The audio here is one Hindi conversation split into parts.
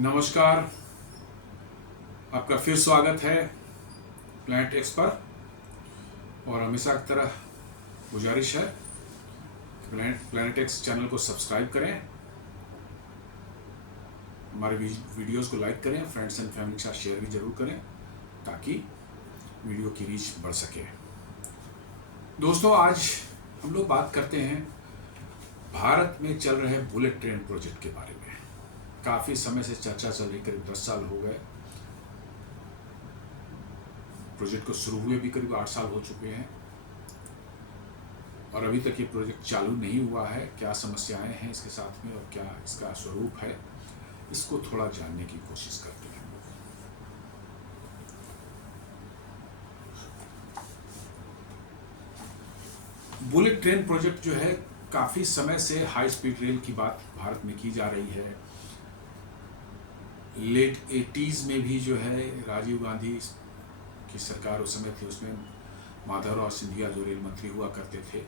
नमस्कार। आपका फिर स्वागत है प्लैनेट एक्स पर। और हमेशा की तरह गुजारिश है कि प्लैनेट एक्स चैनल को सब्सक्राइब करें, हमारे वीडियोस को लाइक करें, फ्रेंड्स एंड फैमिली के साथ शेयर भी जरूर करें ताकि वीडियो की रीच बढ़ सके। दोस्तों, आज हम लोग बात करते हैं भारत में चल रहे बुलेट ट्रेन प्रोजेक्ट के बारे में। काफ़ी समय से चर्चा चल रही, करीब 10 साल हो गए प्रोजेक्ट को शुरू हुए, भी करीब 8 साल हो चुके हैं और अभी तक ये प्रोजेक्ट चालू नहीं हुआ है। क्या समस्याएं हैं इसके साथ में और क्या इसका स्वरूप है, इसको थोड़ा जानने की कोशिश करते हैं। बुलेट ट्रेन प्रोजेक्ट जो है, काफ़ी समय से हाई स्पीड रेल की बात भारत में की जा रही है। लेट 80s में भी जो है राजीव गांधी की सरकार उस समय थी, उसमें माधवराव सिंधिया जो रेल मंत्री हुआ करते थे,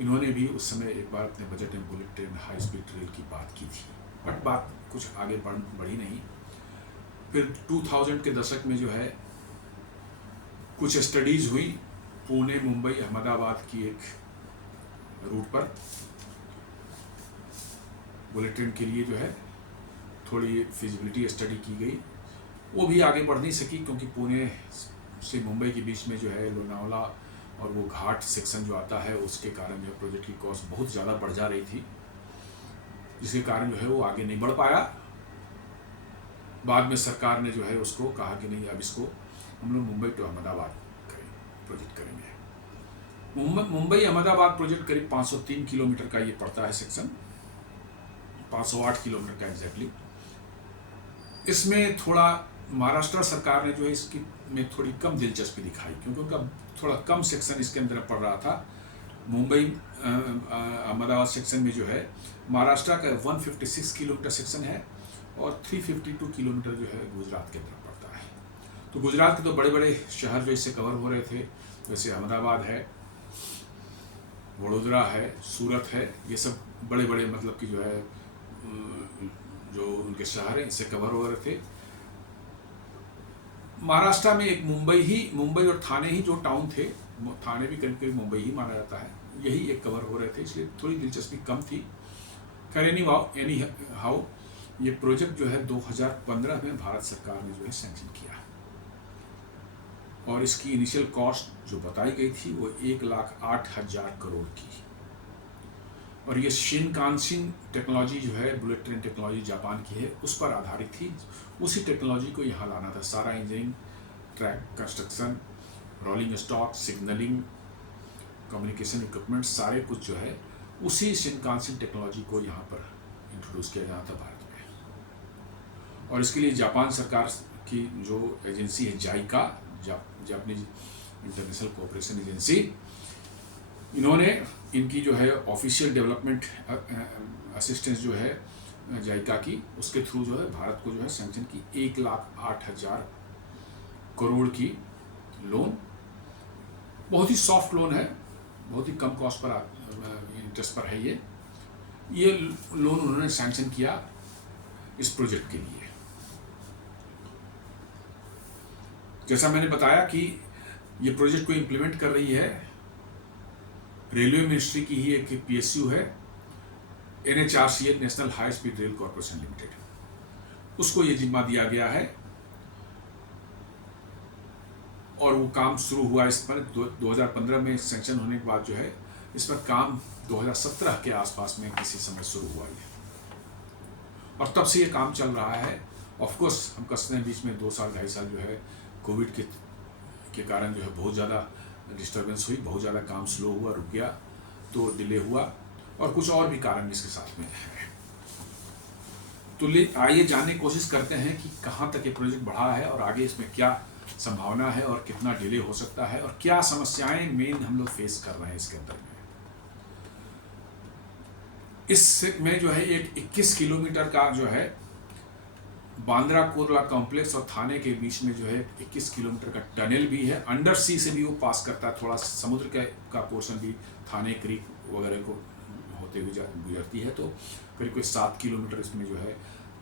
इन्होंने भी उस समय एक बार अपने बजट में bullet train high speed rail की बात की थी, बट बात कुछ आगे बढ़ी नहीं। फिर 2000 के दशक में जो है कुछ स्टडीज हुई पुणे, मुंबई, अहमदाबाद की एक रूट पर बुलेट ट्रेन के लिए जो है थोड़ी फिजिबिलिटी स्टडी की गई। वो भी आगे बढ़ नहीं सकी क्योंकि पुणे से मुंबई के बीच में जो है लोनावला और वो घाट सेक्शन जो आता है, उसके कारण जो प्रोजेक्ट की कॉस्ट बहुत ज़्यादा बढ़ जा रही थी, जिसके कारण जो है वो आगे नहीं बढ़ पाया। बाद में सरकार ने जो है उसको कहा कि नहीं, अब इसको हम लोग मुंबई टू अहमदाबाद प्रोजेक्ट करेंगे। मुंबई अहमदाबाद प्रोजेक्ट करीब 503 किलोमीटर का ये पड़ता है सेक्शन, 508 किलोमीटर का एग्जैक्टली। इसमें थोड़ा महाराष्ट्र सरकार ने जो है इसकी में थोड़ी कम दिलचस्पी दिखाई क्योंकि उनका थोड़ा कम सेक्शन इसके अंदर पड़ रहा था। मुंबई अहमदाबाद सेक्शन में जो है महाराष्ट्र का 156 किलोमीटर सेक्शन है और 352 किलोमीटर जो है गुजरात के अंदर पड़ता है। तो गुजरात के तो बड़े बड़े शहर जो इससे कवर हो रहे थे, जैसे अहमदाबाद है, वडोदरा है, सूरत है, ये सब बड़े बड़े मतलब कि जो है जो उनके शहर हैं इससे कवर हो रहे थे। महाराष्ट्र में एक मुंबई और थाने ही जो टाउन थे, थाने भी करीब करीब मुंबई ही माना जाता है, यही एक कवर हो रहे थे, इसलिए थोड़ी दिलचस्पी कम थी। खैर एनी हाउ ये प्रोजेक्ट जो है 2015 में भारत सरकार ने जो है सैंक्शन किया और इसकी इनिशियल कॉस्ट जो बताई गई थी वो 1,08,000 करोड़ की। और ये शिनकानसेन टेक्नोलॉजी जो है, बुलेट ट्रेन टेक्नोलॉजी जापान की है, उस पर आधारित थी। उसी टेक्नोलॉजी को यहाँ लाना था, सारा engineering, track construction, rolling stock, signalling, communication equipment, सारे कुछ जो है उसी शिनकानसेन टेक्नोलॉजी को यहाँ पर इंट्रोड्यूस किया जाना था भारत में। और इसके लिए जापान सरकार की जो एजेंसी है JICA, Japanese international cooperation agency, इन्होंने इनकी जो है ऑफिशियल डेवलपमेंट असिस्टेंस जो है जाइका की, उसके थ्रू जो है भारत को जो है सैंक्शन की 1,08,000 करोड़ की लोन। बहुत ही सॉफ्ट लोन है, बहुत ही कम कॉस्ट पर इंटरेस्ट पर है ये लोन उन्होंने सैंक्शन किया इस प्रोजेक्ट के लिए। जैसा मैंने बताया कि ये प्रोजेक्ट को इम्प्लीमेंट कर रही है रेलवे मिनिस्ट्री की ही एक PSU है, NHRCL, national high speed rail corporation limited, उसको ये जिम्मा दिया गया है और वो काम शुरू हुआ इस पर 2015 में सैंक्शन होने के बाद जो है इस पर काम 2017 के आसपास में किसी समय शुरू हुआ है और तब से ये काम चल रहा है। ऑफ कोर्स हम कसते हैं बीच में 2 साल 2.5 साल जो है कोविड के कारण जो है बहुत ज़्यादा डिस्टर्बेंस हुई, बहुत ज़्यादा काम स्लो हुआ, रुक गया, तो डिले हुआ और कुछ और भी कारण इसके साथ में है। तो आइए जानने की कोशिश करते हैं कि कहाँ तक ये प्रोजेक्ट बढ़ा है और आगे इसमें क्या संभावना है और कितना डिले हो सकता है और क्या समस्याएं मेन हम लोग फेस कर रहे हैं इसके अंदर में। इसमें जो है एक 21 किलोमीटर का जो है बांद्रा कुर्ला कॉम्प्लेक्स और थाने के बीच में जो है 21 किलोमीटर का टनल भी है, अंडर सी से भी वो पास करता है, थोड़ा समुद्र का पोर्शन भी थाने क्रीक वगैरह को होते हुए गुजरती है। तो करीब कोई 7 किलोमीटर इसमें जो है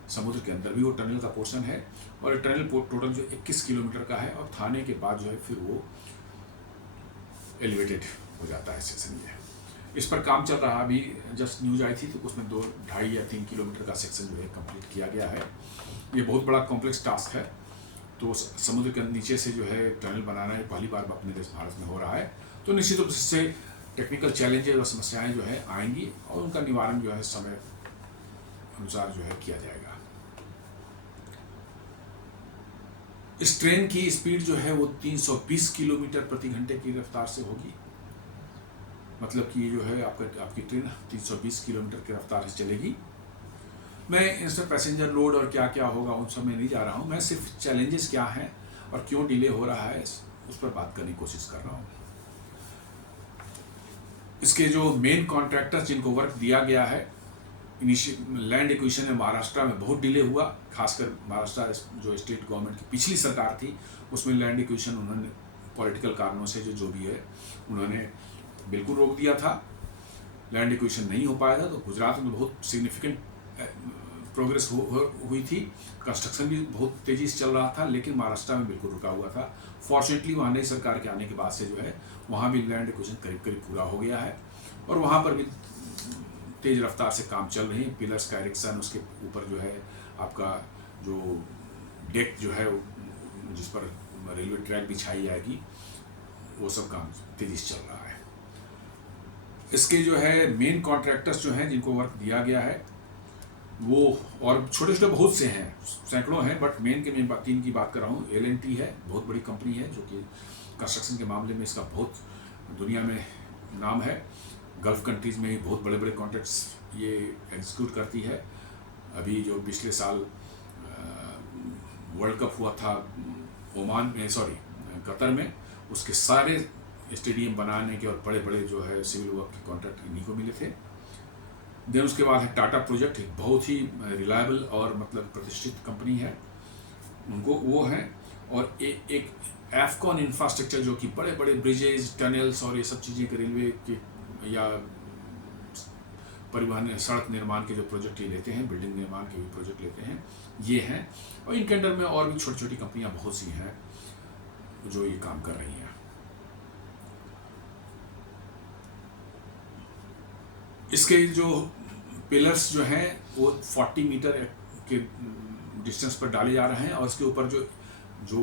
समुद्र के अंदर भी वो टनल का पोर्शन है, और टनल टोटल जो 21 किलोमीटर का है, और थाने के बाद जो है फिर वो एलिवेटेड हो जाता है सेक्शन ये। इस पर काम चल रहा, अभी जस्ट न्यूज आई थी तो उसमें 2-2.5 या 3 किलोमीटर का सेक्शन जो है कंप्लीट किया गया है। ये बहुत बड़ा कॉम्प्लेक्स टास्क है, तो समुद्र के नीचे से जो है टनल बनाना है, पहली बार अपने देश भारत में हो रहा है। तो निश्चित रूप से टेक्निकल चैलेंजेस और समस्याएं जो है आएंगी, और उनका निवारण जो है समय अनुसार जो है किया जाएगा। इस ट्रेन की स्पीड जो है वो 320 किलोमीटर प्रति घंटे की रफ्तार से होगी। मतलब कि जो है आपकी ट्रेन 320 किलोमीटर की रफ्तार से चलेगी। मैं इसमें पैसेंजर लोड और क्या क्या होगा उन सब में नहीं जा रहा हूँ, मैं सिर्फ चैलेंजेस क्या हैं और क्यों डिले हो रहा है उस पर बात करने की कोशिश कर रहा हूँ। इसके जो मेन कॉन्ट्रैक्टर्स जिनको वर्क दिया गया है, लैंड एक्विजिशन में महाराष्ट्र में बहुत डिले हुआ, खासकर महाराष्ट्र जो स्टेट गवर्नमेंट की पिछली सरकार थी उसमें लैंड एक्विजिशन उन्होंने पॉलिटिकल कारणों से जो भी है उन्होंने बिल्कुल रोक दिया था, लैंड एक्विजिशन नहीं हो पाया था। तो गुजरात में बहुत सिग्निफिकेंट प्रोग्रेस हुई थी, कंस्ट्रक्शन भी बहुत तेज़ी से चल रहा था, लेकिन महाराष्ट्र में बिल्कुल रुका हुआ था। फॉर्चुनेटली वहाँ नई सरकार के आने के बाद से जो है वहाँ भी लैंड एक्विजिशन करीब करीब पूरा हो गया है, और वहाँ पर भी तेज़ रफ्तार से काम चल रही है। पिलर्स का इरेक्शन, उसके ऊपर जो है आपका जो डेक जो है जिस पर रेलवे ट्रैक बिछाई जाएगी, वो सब काम तेज़ी से चल रहा है। इसके जो है मेन कॉन्ट्रैक्टर्स जो हैं जिनको वर्क दिया गया है वो, और छोटे छोटे बहुत से हैं, सैकड़ों हैं, बट मेन के मेन 3 की बात कर रहा हूँ। L&T है, बहुत बड़ी कंपनी है जो कि कंस्ट्रक्शन के मामले में इसका बहुत दुनिया में नाम है। गल्फ कंट्रीज़ में बहुत बड़े बड़े कॉन्ट्रैक्ट्स ये एग्जीक्यूट करती है। अभी जो पिछले साल वर्ल्ड कप हुआ था ओमान में, कतर में, उसके सारे स्टेडियम बनाने के और बड़े बड़े जो है सिविल वर्क के कॉन्ट्रैक्ट इन्हीं को मिले थे। देन उसके बाद है टाटा प्रोजेक्ट, एक बहुत ही रिलायबल और मतलब प्रतिष्ठित कंपनी है, उनको वो है। और एक एफकॉन इंफ्रास्ट्रक्चर जो कि बड़े बड़े ब्रिजेज, टनल्स और ये सब चीज़ें के रेलवे के या परिवहन सड़क निर्माण के जो प्रोजेक्ट ये लेते हैं, बिल्डिंग निर्माण के भी प्रोजेक्ट लेते हैं, ये हैं। और इनके अंडर में और भी छोटी छोटी कंपनियां बहुत सी हैं जो ये काम कर रही हैं। इसके जो पिलर्स जो हैं वो 40 मीटर के डिस्टेंस पर डाले जा रहे हैं, और इसके ऊपर जो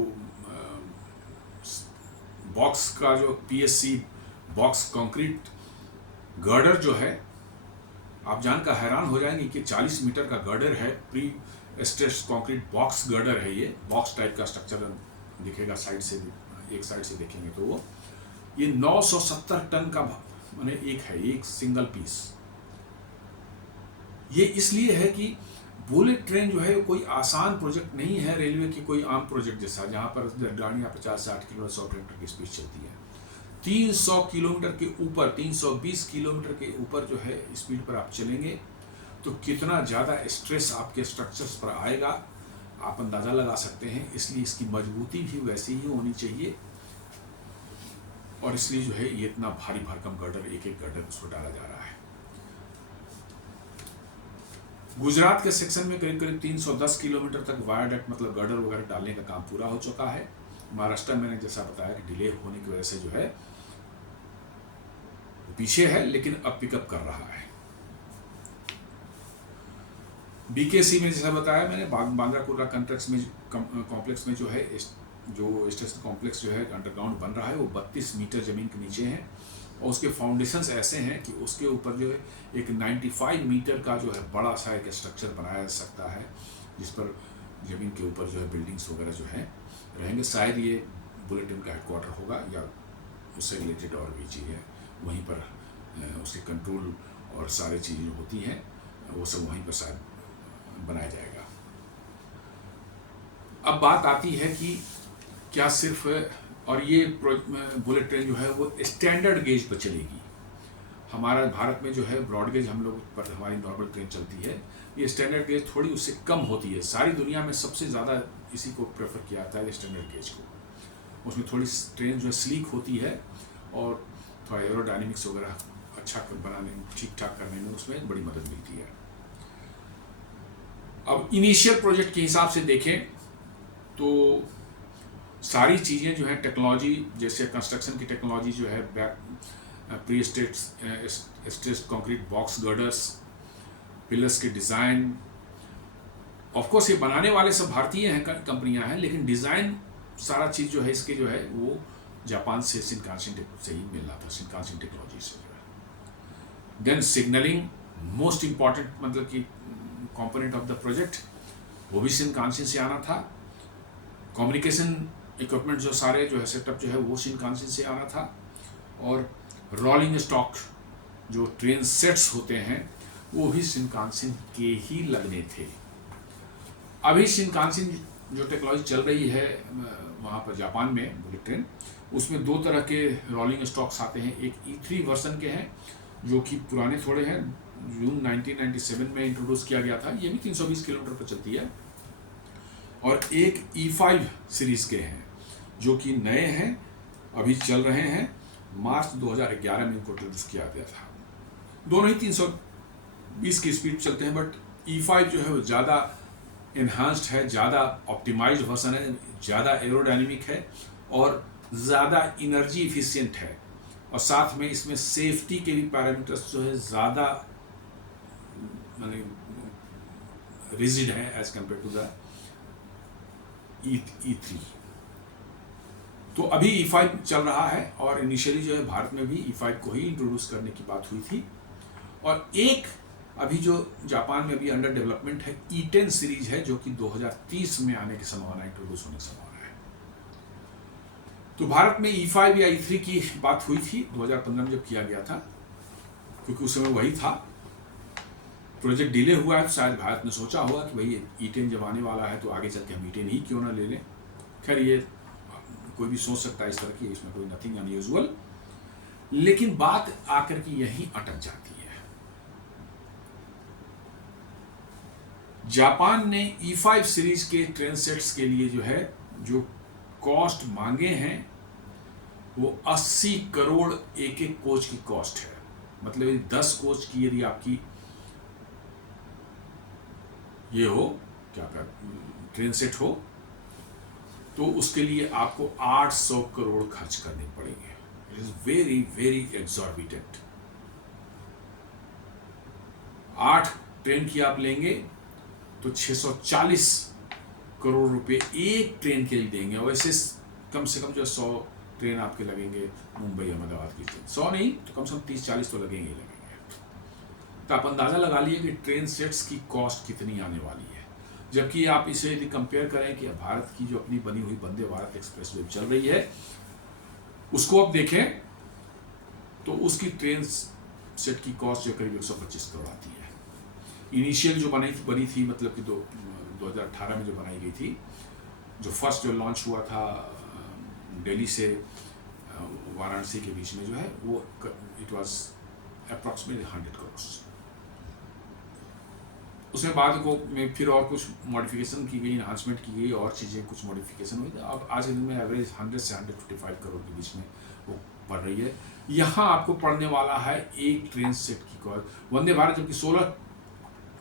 बॉक्स का जो PSC बॉक्स कंक्रीट गर्डर जो है, आप जानकर हैरान हो जाएंगे कि 40 मीटर का गर्डर है, pre stressed concrete box girder है। ये बॉक्स टाइप का स्ट्रक्चर दिखेगा साइड से, एक साइड से देखेंगे तो वो ये 970 टन का माने एक सिंगल पीस। ये इसलिए है कि बुलेट ट्रेन जो है कोई आसान प्रोजेक्ट नहीं है, रेलवे की कोई आम प्रोजेक्ट जैसा जहाँ पर गाड़ियाँ 50 से 60 किलोमीटर 100 किलोमीटर की स्पीड चलती है। 300 किलोमीटर के ऊपर, 320 किलोमीटर के ऊपर जो है स्पीड पर आप चलेंगे तो कितना ज़्यादा स्ट्रेस आपके स्ट्रक्चर्स पर आएगा आप अंदाज़ा लगा सकते हैं। इसलिए इसकी मजबूती भी वैसी ही होनी चाहिए, और इसलिए जो है ये इतना भारी भरकम गर्डर, एक गर्डर उसको डाला जा रहा है। गुजरात के सेक्शन में करीब करीब 310 किलोमीटर तक वायाडक्ट मतलब गर्डर वगैरह डालने का काम पूरा हो चुका है। महाराष्ट्र मैंने जैसा बताया कि डिले होने की वजह से जो है पीछे है, लेकिन अब पिकअप कर रहा है। BKC में जैसा बताया मैंने, बांद्रा कुर्ला कॉम्प्लेक्स में जो है जो स्टेशन कॉम्प्लेक्स जो है अंडरग्राउंड बन रहा है वो 32 मीटर जमीन के नीचे है, और उसके फाउंडेशंस ऐसे हैं कि उसके ऊपर जो है एक 95 मीटर का जो है बड़ा सा एक स्ट्रक्चर बनाया जा सकता है, जिस पर ज़मीन के ऊपर जो है बिल्डिंग्स वगैरह जो है रहेंगे। शायद ये बुलेटिन का हेडक्वार्टर होगा या उससे रिलेटेड और भी चीज़ें वहीं पर, उसके कंट्रोल और सारी चीज़ें जो होती हैं वो सब वहीं पर शायद बनाया जाएगा। अब बात आती है कि क्या सिर्फ, और ये बुलेट ट्रेन जो है वो स्टैंडर्ड गेज पर चलेगी। हमारा भारत में जो है ब्रॉड गेज हम लोग पर हमारी नॉर्मल ट्रेन चलती है, ये स्टैंडर्ड गेज थोड़ी उससे कम होती है। सारी दुनिया में सबसे ज़्यादा इसी को प्रेफर किया जाता है स्टैंडर्ड गेज को। उसमें थोड़ी ट्रेन जो है स्लीक होती है और थोड़ा एरोडायनेमिक्स वगैरह अच्छा बनाने, ठीक ठाक करने में उसमें बड़ी मदद मिलती है। अब इनिशियल प्रोजेक्ट के हिसाब से देखें तो सारी चीज़ें जो है टेक्नोलॉजी, जैसे कंस्ट्रक्शन की टेक्नोलॉजी जो है, pre stressed concrete box girders, pillars के डिज़ाइन, ऑफकोर्स ये बनाने वाले सब भारतीय हैं, कंपनियां हैं, लेकिन डिज़ाइन सारा चीज़ जो है इसके जो है वो जापान से शिनकानसेन से ही मिल रहा था, शिनकानसेन टेक्नोलॉजी से जो है। देन सिग्नलिंग मोस्ट इम्पॉर्टेंट मतलब कि कंपोनेंट ऑफ द प्रोजेक्ट, वो भी शिनकानसेन से आना था। कम्युनिकेशन इक्विपमेंट जो सारे जो है सेटअप जो है वो शिनकानसेन से आना था। और रोलिंग स्टॉक जो ट्रेन सेट्स होते हैं वो भी शिनकानसेन के ही लगने थे। अभी शिनकानसेन जो टेक्नोलॉजी चल रही है वहाँ पर जापान में बुलेट ट्रेन, उसमें दो तरह के रोलिंग स्टॉक्स आते हैं। एक E3 वर्सन के हैं जो कि पुराने थोड़े हैं, जून 1997 में इंट्रोड्यूस किया गया था, ये भी 320 किलोमीटर पर चलती है। और एक E5 सीरीज के हैं जो कि नए हैं, अभी चल रहे हैं, मार्च 2011 में इनको इंट्रोड्यूस किया गया था। दोनों ही 320 की स्पीड चलते हैं, बट E5 जो है वो ज़्यादा इन्हांस्ड है, ज़्यादा ऑप्टिमाइज्ड वर्सन है, ज़्यादा एरोडायनेमिक है और ज़्यादा एनर्जी इफिशिएंट है। और साथ में इसमें सेफ्टी के भी पैरामीटर्स जो है ज़्यादा रिजिड है as compare to the E3। तो अभी E5 चल रहा है और इनिशियली जो है भारत में भी E5 को ही इंट्रोड्यूस करने की बात हुई थी। और एक अभी जो जापान में अभी अंडर डेवलपमेंट है E10 सीरीज है, जो कि 2030 में आने की संभावना, इंट्रोड्यूस होने की संभावना है। तो भारत में E5 या E3 की बात हुई थी 2015 में जब किया गया था, क्योंकि उस समय वही था। प्रोजेक्ट डिले हुआ है तो शायद भारत ने सोचा होगा कि भाई E10 जब आने वाला है तो आगे चल के हम E10 ही क्यों ना ले लें। खैर ये कोई भी सोच सकता है इस तरह की, इसमें कोई नथिंग अनयूजुअल, लेकिन बात आकर के यहीं अटक जाती है। जापान ने E5 सीरीज के ट्रेन सेट्स के लिए जो है जो कॉस्ट मांगे हैं वो 80 करोड़ एक एक कोच की कॉस्ट है। मतलब 10 कोच की यदि आपकी ये हो क्या ट्रेन सेट हो तो उसके लिए आपको 800 करोड़ खर्च करने पड़ेंगे। It is very very exorbitant. 8 train की आप लेंगे तो 640 करोड़ रुपए एक ट्रेन के लिए देंगे। वैसे कम से कम जो 100 ट्रेन आपके लगेंगे मुंबई अहमदाबाद की, 100 नहीं तो कम से कम 30-40 तो लगेंगे ही लगेंगे। तो आप अंदाज़ा लगा लिए कि ट्रेन सेट्स की कॉस्ट कितनी आने वाली है। जबकि आप इसे यदि कंपेयर करें कि भारत की जो अपनी बनी हुई वंदे भारत एक्सप्रेस वे चल रही है उसको आप देखें तो उसकी ट्रेन सेट की कॉस्ट जो करीब 125 करोड़ आती है। इनिशियल जो बनी थी मतलब कि 2018 में जो बनाई गई थी, जो फर्स्ट जो लॉन्च हुआ था दिल्ली से वाराणसी के बीच में जो है वो इट वाज अप्रॉक्सीमेटली 100 करोड़। उसमें बाद को में फिर और कुछ मॉडिफिकेशन की गई, इन्हांसमेंट की गई, और चीज़ें कुछ मॉडिफिकेशन हुई। अब आज के दिन में एवरेज 100 से 155 करोड़ के बीच में वो पड़ रही है। यहाँ आपको पड़ने वाला है एक ट्रेन सेट की कॉस्ट। वंदे भारत जबकि 16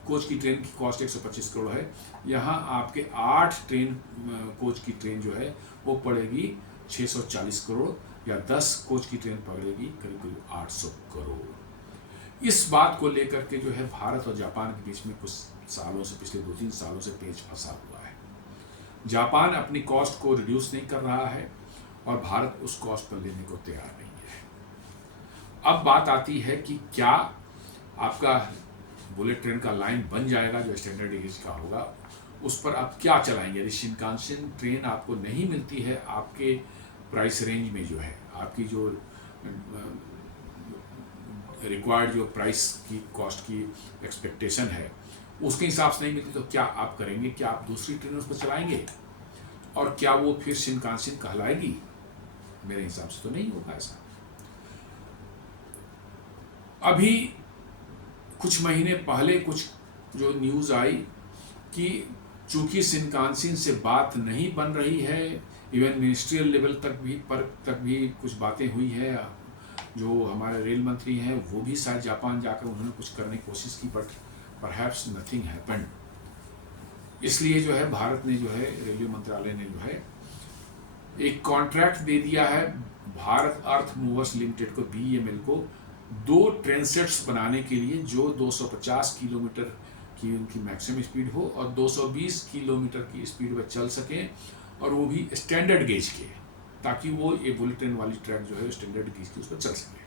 कोच की ट्रेन की कॉस्ट 125 करोड़ है, यहाँ आपके 8 ट्रेन कोच की ट्रेन जो है वो पड़ेगी 640 करोड़, या 10 कोच की ट्रेन पड़ेगी करीब करीब 800 करोड़। इस बात को लेकर के जो है भारत और जापान के बीच में कुछ सालों से, पिछले 2-3 सालों से पेच फंसा हुआ है। जापान अपनी कॉस्ट को रिड्यूस नहीं कर रहा है और भारत उस कॉस्ट पर लेने को तैयार नहीं है। अब बात आती है कि क्या आपका बुलेट ट्रेन का लाइन बन जाएगा जो स्टैंडर्ड गेज का होगा, उस पर आप क्या चलाएंगे। यदि शिनकानसेन ट्रेन आपको नहीं मिलती है आपके प्राइस रेंज में, जो है आपकी जो रिक्वायर्ड जो प्राइस की कॉस्ट की एक्सपेक्टेशन है उसके हिसाब से नहीं मिलती, तो क्या आप करेंगे। क्या आप दूसरी ट्रेन उस पर चलाएंगे और क्या वो फिर शिनकानसेन कहलाएगी? मेरे हिसाब से तो नहीं होगा ऐसा। अभी कुछ महीने पहले कुछ जो न्यूज़ आई कि चूंकि शिनकानसेन से बात नहीं बन रही है, इवन मिनिस्ट्रियल लेवल तक भी कुछ बातें हुई है। जो हमारे रेल मंत्री हैं वो भी शायद जापान जाकर उन्होंने कुछ करने की कोशिश की, बट परहैप्स नथिंग हैपेंड। इसलिए जो है भारत ने जो है रेलवे मंत्रालय ने जो है एक कॉन्ट्रैक्ट दे दिया है भारत अर्थ मूवर्स लिमिटेड को, BEML को, 2 ट्रेन सेट्स बनाने के लिए जो 250 किलोमीटर की उनकी मैक्सिमम स्पीड हो और 220 किलोमीटर की स्पीड पर चल सकें, और वो भी स्टैंडर्ड गेज के, ताकि वो ये बुलेट ट्रेन वाली ट्रैक जो है स्टैंडर्ड गेज की उस पर चल सके।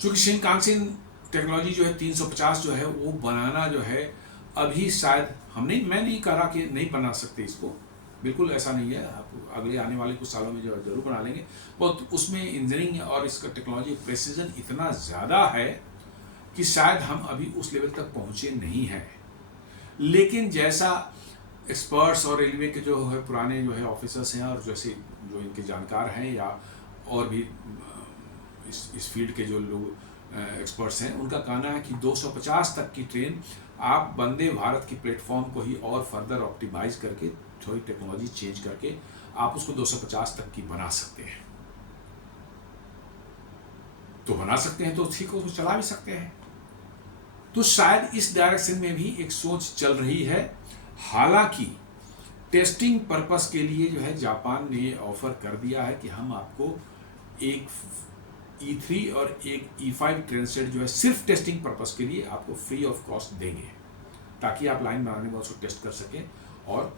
चूंकि शिनकानसेन टेक्नोलॉजी जो है 350 जो है वो बनाना जो है अभी शायद मैं नहीं कह रहा कि नहीं बना सकते इसको, बिल्कुल ऐसा नहीं है, आप अगले आने वाले कुछ सालों में जो जरूर बना लेंगे। बहुत उसमें इंजीनियरिंग और इसका टेक्नोलॉजी प्रेसिजन इतना ज़्यादा है कि शायद हम अभी उस लेवल तक पहुँचे नहीं हैं। लेकिन जैसा एक्सपर्ट्स और रेलवे के जो है पुराने जो है ऑफिसर्स हैं और जैसे जो इनके जानकार हैं या और भी इस फील्ड के जो लोग एक्सपर्ट्स हैं, उनका कहना है कि 250 तक की ट्रेन आप वंदे भारत की प्लेटफॉर्म को ही और फर्दर ऑप्टिमाइज करके, थोड़ी टेक्नोलॉजी चेंज करके आप उसको 250 तक की बना सकते हैं। तो बना सकते हैं तो ठीक हो, तो चला भी सकते हैं। तो शायद इस डायरेक्शन में भी एक सोच चल रही है। हालांकि टेस्टिंग पर्पस के लिए जो है जापान ने ऑफर कर दिया है कि हम आपको एक E3 और एक E5 ट्रेन सेट जो है सिर्फ टेस्टिंग पर्पस के लिए आपको फ्री ऑफ कॉस्ट देंगे, ताकि आप लाइन बनाने में उसको टेस्ट कर सकें और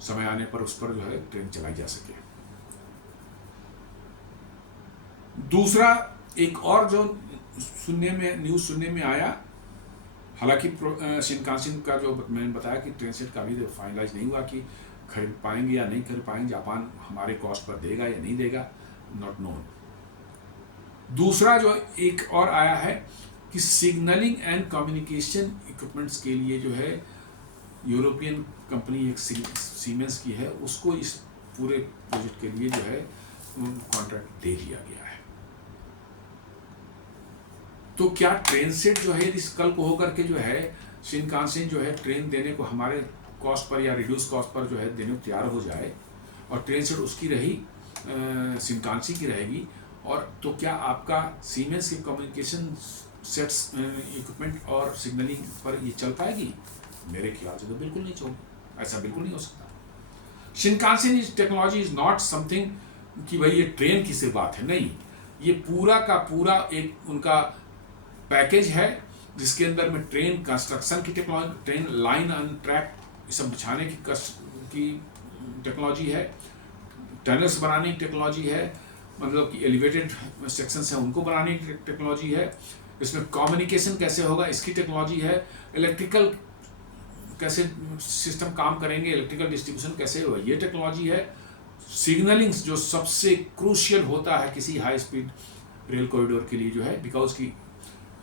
समय आने पर उस पर जो है ट्रेन चलाई जा सके। दूसरा एक और जो न्यूज़ सुनने में आया, हालांकि शिनकानसेन का जो मैंने बताया कि ट्रेन सेट का अभी फाइनलाइज नहीं हुआ कि खरीद पाएंगे या नहीं खरीद पाएंगे, जापान हमारे कॉस्ट पर देगा या नहीं देगा, नॉट नोन। दूसरा जो एक और आया है कि सिग्नलिंग एंड कम्युनिकेशन इक्विपमेंट्स के लिए जो है यूरोपियन कंपनी एक सीमेंस की है, उसको इस पूरे प्रोजेक्ट के लिए जो है कॉन्ट्रैक्ट दे दिया गया है। तो क्या ट्रेन सेट जो है इस कल को होकर के जो है शिनकानसेन जो है ट्रेन देने को हमारे कॉस्ट पर या रिड्यूस कॉस्ट पर जो है देने को तैयार हो जाए और ट्रेन सेट उसकी रही शिनकानसेन की रहेगी, और तो क्या आपका सीमेंस के कम्युनिकेशन सेट्स इक्विपमेंट और सिग्नलिंग पर ये चल पाएगी? मेरे ख्याल से तो बिल्कुल नहीं चल, ऐसा बिल्कुल नहीं हो सकता। Shinkansen technology is not something कि भाई ये ट्रेन की सिर्फ बात है, नहीं, ये पूरा का पूरा एक उनका पैकेज है जिसके अंदर में ट्रेन कंस्ट्रक्शन की technology, train line on track सब बिछाने की टेक्नोलॉजी है, टनल्स बनाने की टेक्नोलॉजी है, मतलब कि एलिवेटेड सेक्शंस हैं उनको बनाने की टेक्नोलॉजी है, इसमें कम्युनिकेशन कैसे होगा इसकी टेक्नोलॉजी है, इलेक्ट्रिकल कैसे सिस्टम काम करेंगे, इलेक्ट्रिकल डिस्ट्रीब्यूशन कैसे होगा ये टेक्नोलॉजी है, सिग्नलिंग जो सबसे क्रूशियल होता है किसी हाई स्पीड रेल कॉरिडोर के लिए जो है, बिकॉज कि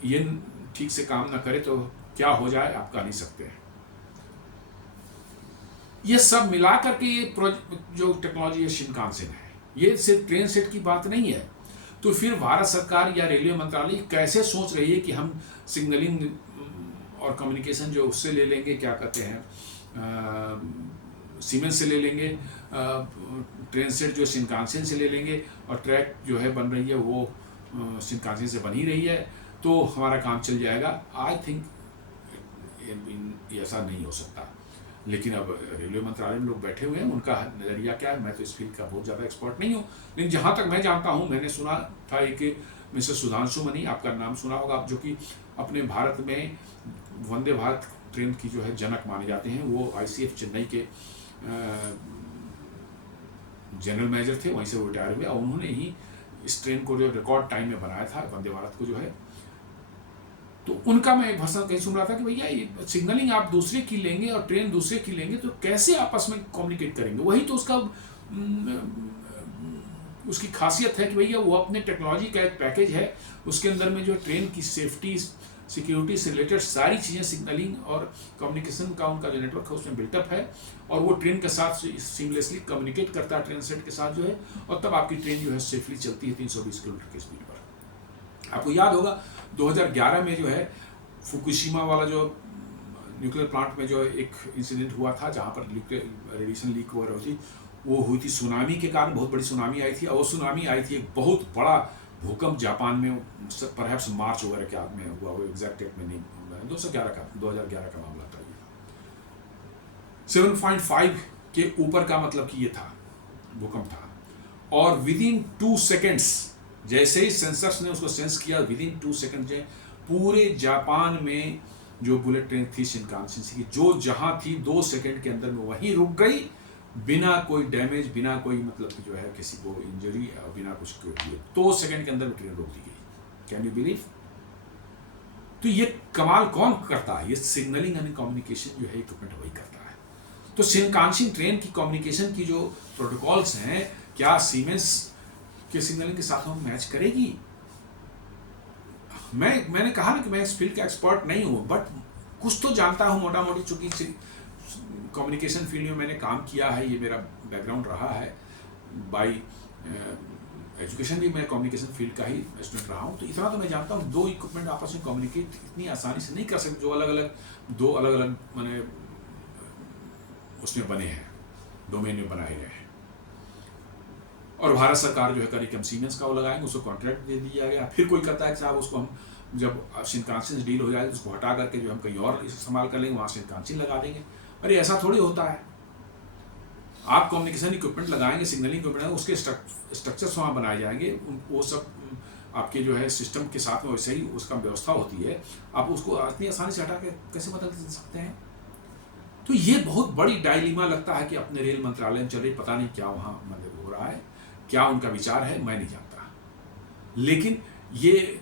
ये ठीक से काम ना करे तो क्या हो जाए आप कह नहीं सकते हैं। ये सब मिला करके ये जो टेक्नोलॉजी है शिनकानसेन है, ये सिर्फ ट्रेन सेट की बात नहीं है। तो फिर भारत सरकार या रेलवे मंत्रालय कैसे सोच रही है कि हम सिग्नलिंग और कम्युनिकेशन जो उससे ले लेंगे, क्या कहते हैं सीमेंस से ले लेंगे, ट्रेन सेट जो शिनकानसेन से ले लेंगे, और ट्रैक जो है बन रही है वो शिनकानसेन से बन ही रही है, तो हमारा काम चल जाएगा। आई थिंक ऐसा नहीं हो सकता। लेकिन अब रेलवे मंत्रालय में लोग बैठे हुए हैं, उनका नज़रिया क्या है, मैं तो इस फील्ड का बहुत ज़्यादा एक्सपर्ट नहीं हूँ, लेकिन जहाँ तक मैं जानता हूँ, मैंने सुना था एक मिस्टर सुधांशु मनी, आपका नाम सुना होगा आप, जो कि अपने भारत में वंदे भारत ट्रेन की जो है जनक माने जाते हैं। वो ICF चेन्नई के जनरल मैनेजर थे, वहीं से वो रिटायर हुए और उन्होंने ही इस ट्रेन को जो रिकॉर्ड टाइम में बनाया था वंदे भारत को जो है। तो उनका मैं एक भाषण कहीं सुन रहा था कि भैया ये सिग्नलिंग आप दूसरे की लेंगे और ट्रेन दूसरे की लेंगे तो कैसे आपस में कम्युनिकेट करेंगे, वही तो उसकी खासियत है कि भैया वो अपने टेक्नोलॉजी का एक पैकेज है, उसके अंदर में जो ट्रेन की सेफ्टी सिक्योरिटी से रिलेटेड सारी चीज़ें, सिग्नलिंग और कम्युनिकेशन का उनका जो नेटवर्क है उसमें बिल्टअप है, और वो ट्रेन के साथ सीमलेसली कम्युनिकेट करता है ट्रेन सेट के साथ जो है, और तब आपकी ट्रेन जो है सेफली चलती है 320 किलोमीटर की स्पीड पर। आपको याद होगा 2011 में जो है फुकुशिमा वाला जो न्यूक्लियर प्लांट में जो एक इंसिडेंट हुआ था जहाँ पर रेडिएशन लीक हो रही थी, वो हुई थी सुनामी के कारण, बहुत बड़ी सुनामी आई थी, और वो सुनामी आई थी एक बहुत बड़ा भूकंप जापान में परहैप्स मार्च वगैरह के में हुआ, वो एग्जैक्ट डेट में नहीं, 2011 का मामला था ये। 7.5 के ऊपर का मतलब कि ये था, भूकंप था, और विद इन 2 सेकेंड्स जैसे ही सेंसर्स ने उसको सेंस किया, विद इन 2 सेकेंड पूरे जापान में जो बुलेट ट्रेन थी शिनकानसेन की, जो जहां थी 2 सेकेंड के अंदर में वहीं रुक गई, बिना कोई डैमेज, बिना कोई मतलब कि जो है किसी को इंजरी, बिना कुछ किए 2 सेकेंड के अंदर ट्रेन रोक दी गई। Can you believe? तो ये कमाल कौन करता है? ये सिग्नलिंग एंड कम्युनिकेशन जो है इक्विपमेंट वही करता है। तो शिनकानसेन ट्रेन की कम्युनिकेशन की जो प्रोटोकॉल्स हैं, क्या सीमेंस के सिग्नलिंग के साथ हम मैच करेगी? मैंने कहा ना कि मैं इस फील्ड का एक्सपर्ट नहीं हूं, बट कुछ तो जानता हूं मोटा मोटी, चूंकि कम्युनिकेशन फील्ड में मैंने काम किया है, ये मेरा बैकग्राउंड रहा है। बाय एजुकेशन भी मैं कम्युनिकेशन फील्ड का ही स्टूडेंट रहा हूँ, तो इतना तो मैं जानता हूँ 2 इक्विपमेंट आपस में कम्युनिकेट इतनी आसानी से नहीं कर सकते, जो दो अलग अलग मैंने उसमें बने हैं, डोमेन में बनाए गए हैं। और भारत सरकार जो है करी कि हम सीमेंस का वो लगाएंगे, उसको कॉन्ट्रैक्ट दे दिया गया। फिर कोई कहता है कि साहब उसको हम जब शिनकानसेन से डील हो जाए उसको हटा करके जो हम कहीं और इस्तेमाल कर लेंगे, वहाँ शिनकानसेन लगा देंगे। अरे ऐसा थोड़ी होता है। आप कम्युनिकेशन इक्विपमेंट लगाएंगे, सिग्नलिंग इक्विपमेंट, उसके स्ट्रक्चर्स वहाँ बनाए जाएंगे, वो सब आपके जो है सिस्टम के साथ में वैसे ही उसका व्यवस्था होती है। आप उसको इतनी आसानी से हटा के कैसे बदल सकते हैं? तो ये बहुत बड़ी डायलिमा लगता है कि अपने रेल मंत्रालय में चल रही, पता नहीं क्या वहाँ मतलब हो रहा है, क्या उनका विचार है, मैं नहीं जानता। लेकिन ये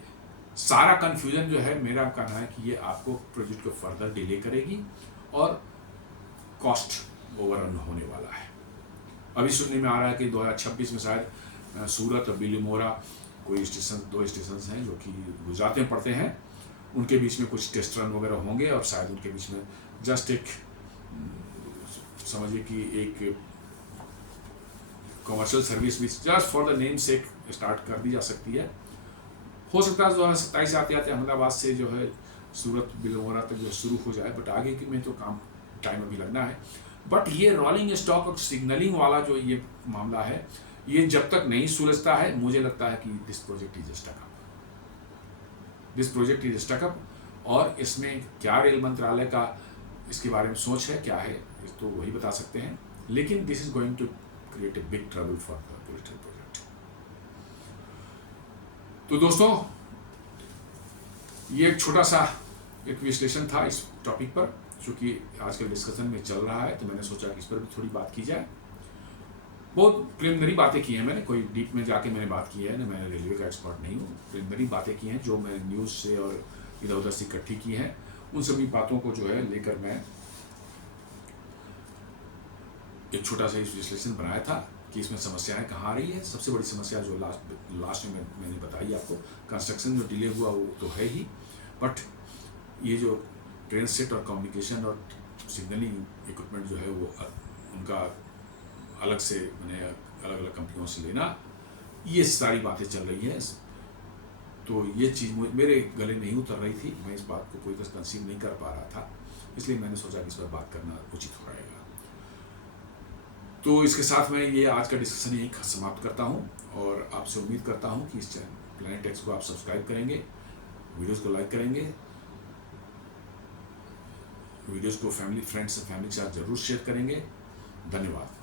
सारा कन्फ्यूजन जो है, मेरा कहना है कि ये आपको प्रोजेक्ट को फर्दर डिले करेगी और कॉस्ट ओवररन होने वाला है। अभी सुनने में आ रहा है कि 2026 में शायद सूरत और बिलीमोरा कोई स्टेशन, 2 स्टेशन हैं जो कि गुजरात में पड़ते हैं, उनके बीच में कुछ टेस्ट रन वगैरह होंगे, और शायद उनके बीच में जस्ट एक समझिए कि एक कमर्शियल सर्विस भी जस्ट फॉर द नेम से स्टार्ट कर दी जा सकती है। हो सकता है 2027 आते आते अहमदाबाद से जो है सूरत बिलोरा तक जो शुरू हो जाए, बट आगे की में तो काम टाइम अभी लगना है। बट ये रोलिंग स्टॉक और सिग्नलिंग वाला जो ये मामला है, ये जब तक नहीं सुलझता है, मुझे लगता है कि this project is stuck up. और इसमें क्या रेल मंत्रालय का इसके बारे में सोच है, क्या है, तो वही बता सकते हैं। लेकिन this is going to create a big trouble for the bullet train project. तो दोस्तों, ये एक छोटा सा एक विश्लेषण था इस टॉपिक पर, चूँकि आजकल डिस्कशन में चल रहा है, तो मैंने सोचा कि इस पर भी थोड़ी बात की जाए। बहुत प्रिलिमिनरी बातें की हैं मैंने, कोई डीप में जाके मैंने बात की है ना, मैं रेलवे का एक्सपर्ट नहीं हूँ। प्रिलिमिनरी बातें की हैं जो मैंने न्यूज़ से और इधर उधर से इकट्ठी की हैं, उन सभी बातों को जो है लेकर मैं एक छोटा सा विश्लेषण बनाया था कि इसमें समस्याएं कहाँ आ रही है। सबसे बड़ी समस्या जो लास्ट में मैंने बताई आपको, कंस्ट्रक्शन जो डिले हुआ वो तो है ही, बट ये जो ट्रेन सेट और कम्युनिकेशन और सिग्नलिंग इक्विपमेंट जो है वो उनका अलग से मैंने अलग अलग कंपनियों से लेना, ये सारी बातें चल रही है। तो ये चीज़ मेरे गले नहीं उतर रही थी, मैं इस बात को कोई तरह कंसीव नहीं कर पा रहा था, इसलिए मैंने सोचा कि इस पर बात करना उचित हो रहेगा। तो इसके साथ मैं ये आज का डिस्कशन यही समाप्त करता हूँ, और आपसे उम्मीद करता हूँ कि इस चैनल प्लैनेट टेक्स को आप सब्सक्राइब करेंगे, वीडियोस को लाइक करेंगे, वीडियोस को फैमिली फ्रेंड्स फैमिली के साथ जरूर शेयर करेंगे। धन्यवाद।